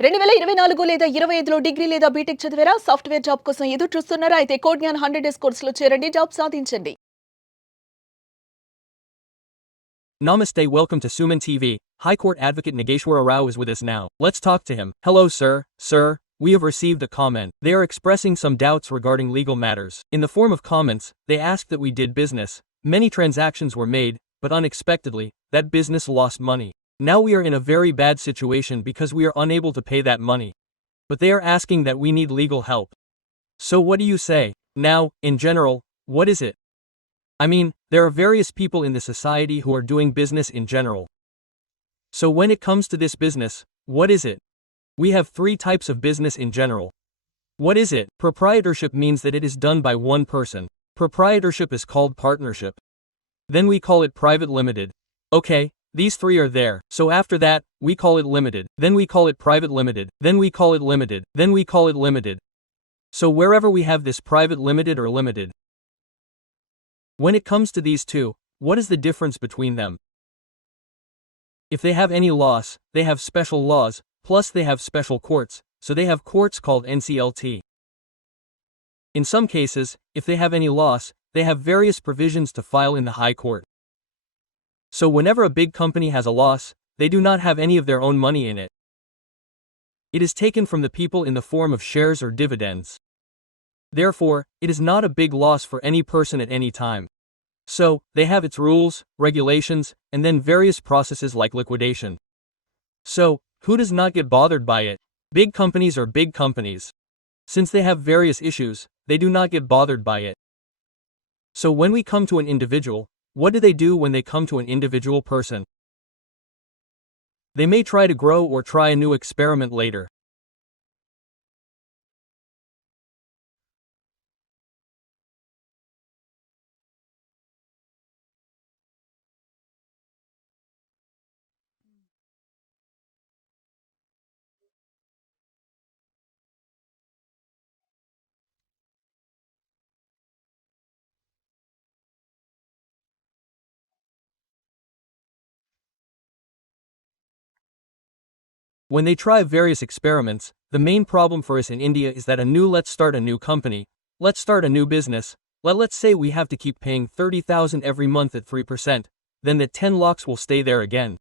2024 లేదా 25లో డిగ్రీ లేదా బీటెక్ చదివారా? సాఫ్ట్‌వేర్ జాబ్ కోసం ఎదురు చూస్తున్నారా? అయితే కోడ్ జ్ఞాన్ 100 డేస్ కోర్సులో చేరండి, జాబ్ సాధించండి. Namaste, welcome to SumanTV. High Court Advocate Nageshwar Rao is with us now. Let's talk to him. Hello sir, we have received a comment. They are expressing some doubts regarding legal matters. In the form of comments, they asked that we did business. Many transactions were made, but unexpectedly, that business lost money. Now we are in a very bad situation because we are unable to pay that money. But they are asking that we need legal help. So what do you say? Now, in general, what is it? I mean, there are various people in the society who are doing business in general. So when it comes to this business, what is it? We have 3 types of business in general. What is it? Proprietorship means that it is done by one person. Proprietorship is called partnership. Then we call it private limited. Okay, these 3 are there. So after that, we call it limited. Then we call it private limited. Then we call it limited. Then we call it limited. So wherever we have this private limited or limited. When it comes to these 2, what is the difference between them? If they have any loss, they have special laws, plus they have special courts, so they have courts called NCLT. In some cases, if they have any loss, they have various provisions to file in the High Court. So whenever a big company has a loss, they do not have any of their own money in it. It is taken from the people in the form of shares or dividends. Therefore, it is not a big loss for any person at any time. So, they have its rules, regulations, and then various processes like liquidation. So, who does not get bothered by it? Big companies are big companies. Since they have various issues, they do not get bothered by it. So when we come to an individual, what do they do when they come to an individual person? They may try to grow or try a new experiment later. When they try various experiments, the main problem for us in India is that let's start a new company, let's start a new business, let's say we have to keep paying 30,000 every month at 3%, then the 10 lakhs will stay there again.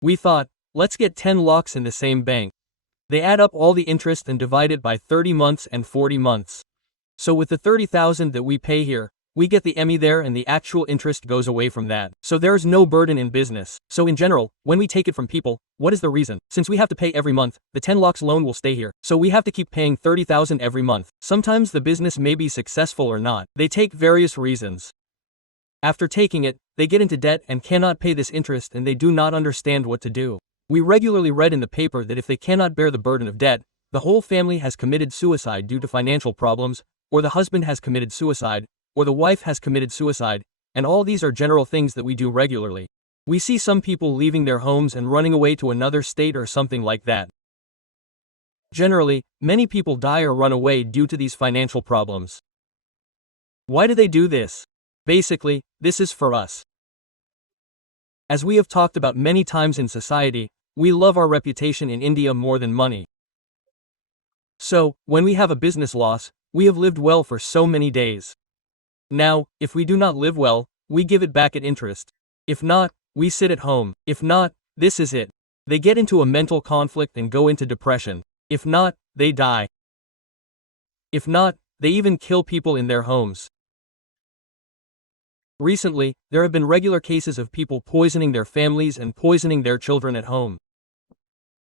We thought, let's get 10 lakhs in the same bank. They add up all the interest and divide it by 30 months and 40 months. So with the 30,000 that we pay here, we get the ME there and the actual interest goes away from that. So there is no burden in business. So in general, when we take it from people, what is the reason? Since we have to pay every month, the 10 lakhs loan will stay here. So we have to keep paying 30,000 every month. Sometimes the business may be successful or not. They take various reasons. After taking it, they get into debt and cannot pay this interest and they do not understand what to do. We regularly read in the paper that if they cannot bear the burden of debt, the whole family has committed suicide due to financial problems, or the husband has committed suicide, or the wife has committed suicide, and all these are general things that we do regularly. We see some people leaving their homes and running away to another state or something like that. Generally, many people die or run away due to these financial problems. Why do they do this? Basically, this is for us. As we have talked about many times in society, we love our reputation in India more than money. So, when we have a business loss, we have lived well for so many days. Now, if we do not live well, we give it back at interest. If not, we sit at home. If not, this is it. They get into a mental conflict and go into depression. If not, they die. If not, they even kill people in their homes. Recently, there have been regular cases of people poisoning their families and poisoning their children at home.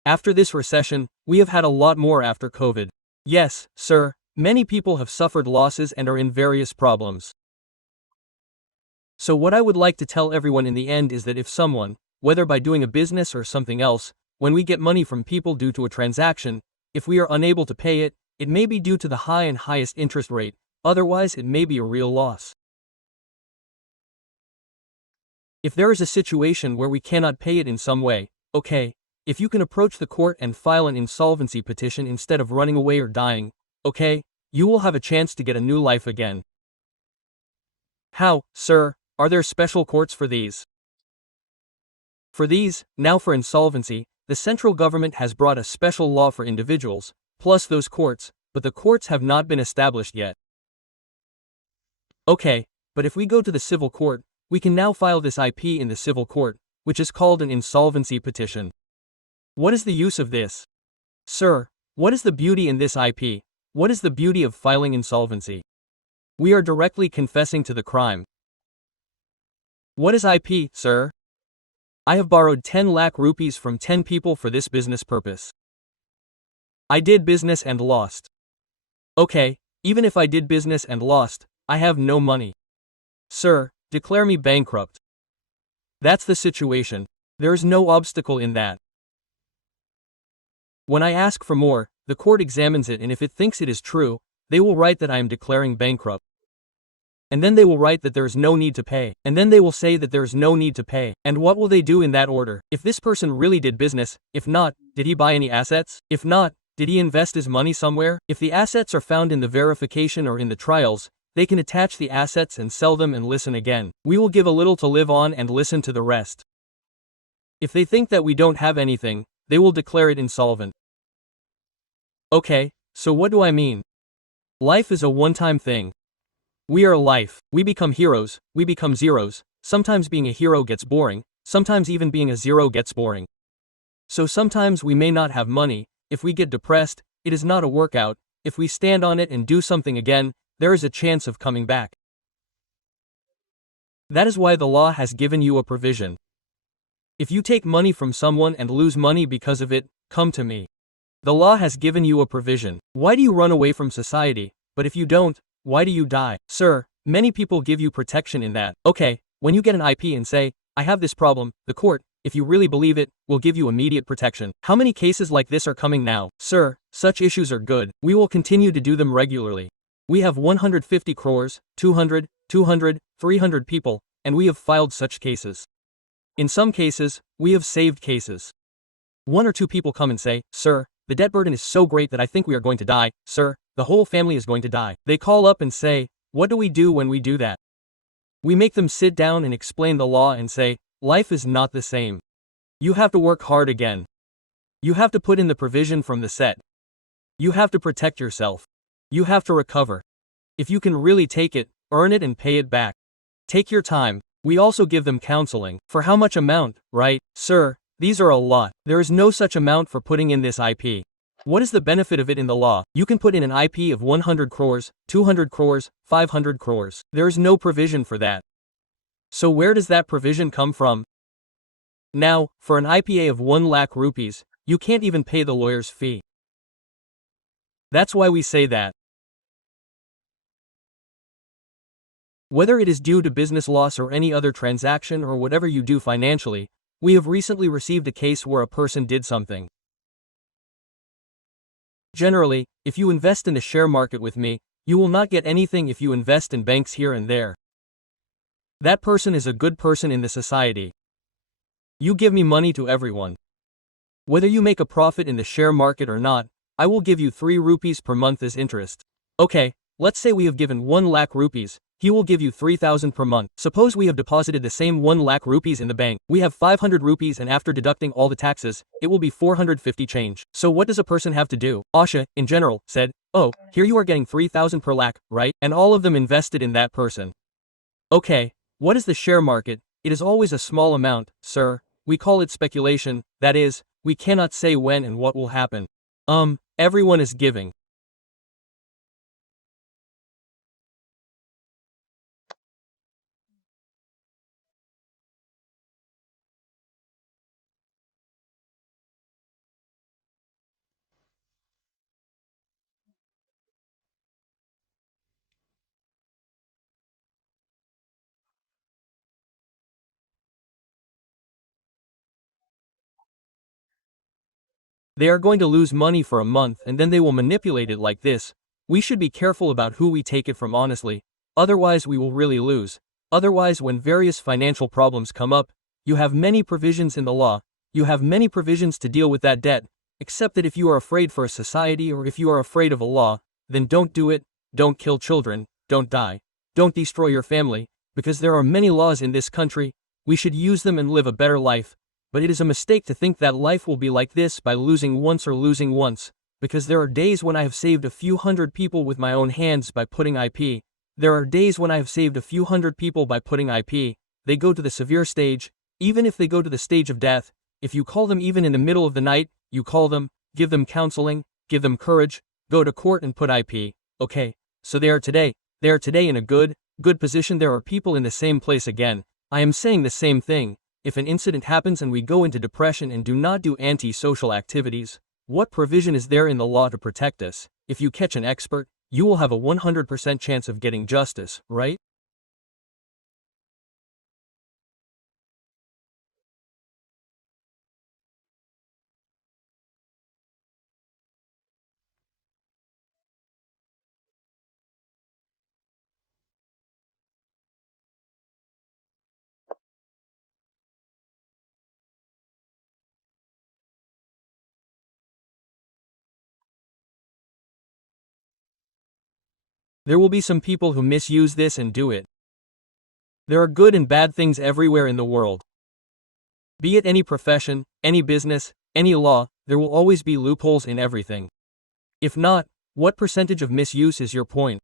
After this recession, we have had a lot more after COVID. Yes, sir, many people have suffered losses and are in various problems. So what I would like to tell everyone in the end is that if someone, whether by doing a business or something else, when we get money from people due to a transaction, if we are unable to pay it, It may be due to the high and highest interest rate, otherwise it may be a real loss. If there is a situation where we cannot pay it in some way, okay. If you can approach the court and file an insolvency petition instead of running away or dying, okay, you will have a chance to get a new life again. How, sir, are there special courts for these? For these, now for insolvency, the central government has brought a special law for individuals, plus those courts, but the courts have not been established yet. Okay, but if we go to the civil court, we can now file this IP in the civil court, which is called an insolvency petition. What is the use of this? Sir, what is the beauty in this IP? What is the beauty of filing insolvency? We are directly confessing to the crime. What is IP, sir? I have borrowed 10 lakh rupees from 10 people for this business purpose. I did business and lost. Okay, even if I did business and lost, I have no money. Sir, declare me bankrupt. That's the situation. There is no obstacle in that. When I ask for more, the court examines it, and if it thinks it is true, they will write that I am declaring bankrupt. And then they will write that there is no need to pay. And then they will say that there is no need to pay. And what will they do in that order? If this person really did business, if not, did he buy any assets? If not, did he invest his money somewhere? If the assets are found in the verification or in the trials, they can attach the assets and sell them and listen again. We will give a little to live on and listen to the rest. If they think that we don't have anything, they will declare it insolvent. Okay, so what do I mean? Life is a one-time thing. We are life. We become heroes, we become zeros. Sometimes being a hero gets boring, sometimes even being a zero gets boring. So sometimes we may not have money. If we get depressed, it is not a workout. If we stand on it and do something again, there is a chance of coming back. That is why the law has given you a provision. If you take money from someone and lose money because of it, come to me. The law has given you a provision. Why do you run away from society? But if you don't, why do you die? Sir, many people give you protection in that. Okay, when you get an IP and say, I have this problem, the court, if you really believe it, will give you immediate protection. How many cases like this are coming now? Sir, such issues are good. We will continue to do them regularly. We have 150 crores, 200, 300 people, and we have filed such cases. In some cases, we have saved cases. 1 or 2 people come and say, Sir, the debt burden is so great that I think we are going to die. Sir, the whole family is going to die. They call up and say, what do we do when we do that? We make them sit down and explain the law and say, life is not the same. You have to work hard again. You have to put in the provision from the set. You have to protect yourself. You have to recover. If you can really take it, earn it and pay it back. Take your time. We also give them counseling. For how much amount, right? Sir, these are a lot. There is no such amount for putting in this IP. What is the benefit of it in the law? You can put in an IP of 100 crores, 200 crores, 500 crores. There is no provision for that. So where does that provision come from? Now, for an IPA of 1 lakh rupees, you can't even pay the lawyer's fee. That's why we say that. Whether it is due to business loss or any other transaction or whatever you do financially, we have recently received a case where a person did something. Generally, if you invest in the share market with me, you will not get anything if you invest in banks here and there. That person is a good person in the society. You give me money to everyone. Whether you make a profit in the share market or not, I will give you 3 rupees per month as interest. Okay, let's say we have given 1 lakh rupees, he will give you 3,000 per month. Suppose we have deposited the same 1 lakh rupees in the bank. We have 500 rupees and after deducting all the taxes, it will be 450 change. So what does a person have to do? Asha, in general, said, oh, here you are getting 3,000 per lakh, right? And all of them invested in that person. Okay, what is the share market? It is always a small amount, sir. We call it speculation, that is, we cannot say when and what will happen. Everyone is giving. They are going to lose money for a month and then they will manipulate it like this. We should be careful about who we take it from honestly. Otherwise we will really lose. Otherwise, when various financial problems come up, you have many provisions in the law. You have many provisions to deal with that debt, except that if you are afraid for a society or if you are afraid of a law, then don't do it. Don't kill children, don't die, don't destroy your family, because there are many laws in this country. We should use them and live a better life. But it is a mistake to think that life will be like this by losing once or losing once, because there are days when I have saved a few hundred people with my own hands by putting IP. There are days when I have saved a few hundred people by putting IP. They go to the severe stage, even if they go to the stage of death. If you call them even in the middle of the night, you call them, give them counseling, give them courage, go to court and put IP. Okay, so they are today in a good position. There are people in the same place again. I am saying the same thing. If an incident happens and we go into depression and do not do anti-social activities, what provision is there in the law to protect us? If you catch an expert, you will have a 100% chance of getting justice, right? There will be some people who misuse this and do it. There are good and bad things everywhere in the world. Be it any profession, any business, any law, there will always be loopholes in everything. If not, what percentage of misuse is your point?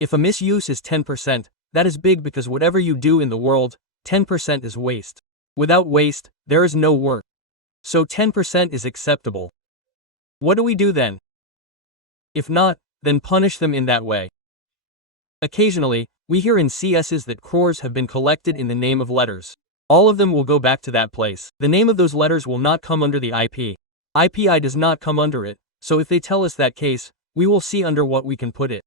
If a misuse is 10%, that is big because whatever you do in the world, 10% is waste. Without waste, there is no work. So 10% is acceptable. What do we do then? If not, then punish them in that way. Occasionally, we hear in CSs that crores have been collected in the name of letters. All of them will go back to that place. The name of those letters will not come under the IP. IPI does not come under it, so if they tell us that case, we will see under what we can put it.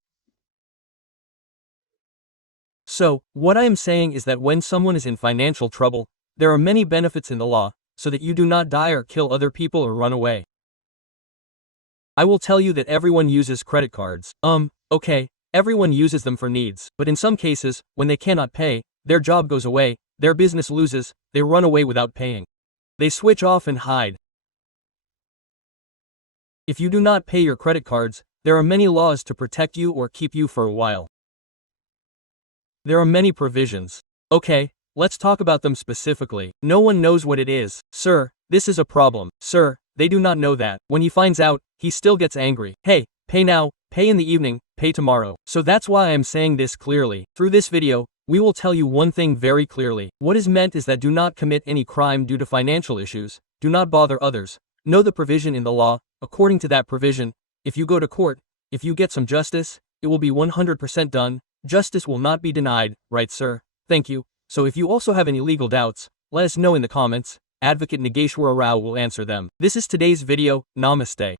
So, what I am saying is that when someone is in financial trouble, there are many benefits in the law, so that you do not die or kill other people or run away. I will tell you that everyone uses credit cards. Okay, everyone uses them for needs, but in some cases, when they cannot pay, their job goes away, their business loses, they run away without paying. They switch off and hide. If you do not pay your credit cards, there are many laws to protect you or keep you for a while. There are many provisions. Okay, let's talk about them specifically. No one knows what it is. Sir, this is a problem. Sir, they do not know that. When he finds out, he still gets angry. Hey, pay now, pay in the evening, pay tomorrow. So that's why I am saying this clearly. Through this video, we will tell you one thing very clearly. What is meant is that do not commit any crime due to financial issues. Do not bother others. Know the provision in the law. According to that provision, if you go to court, if you get some justice, it will be 100% done. Justice will not be denied, right sir? Thank you. So if you also have any legal doubts, let us know in the comments. Advocate Nageshwar Rao will answer them. This is today's video. Namaste.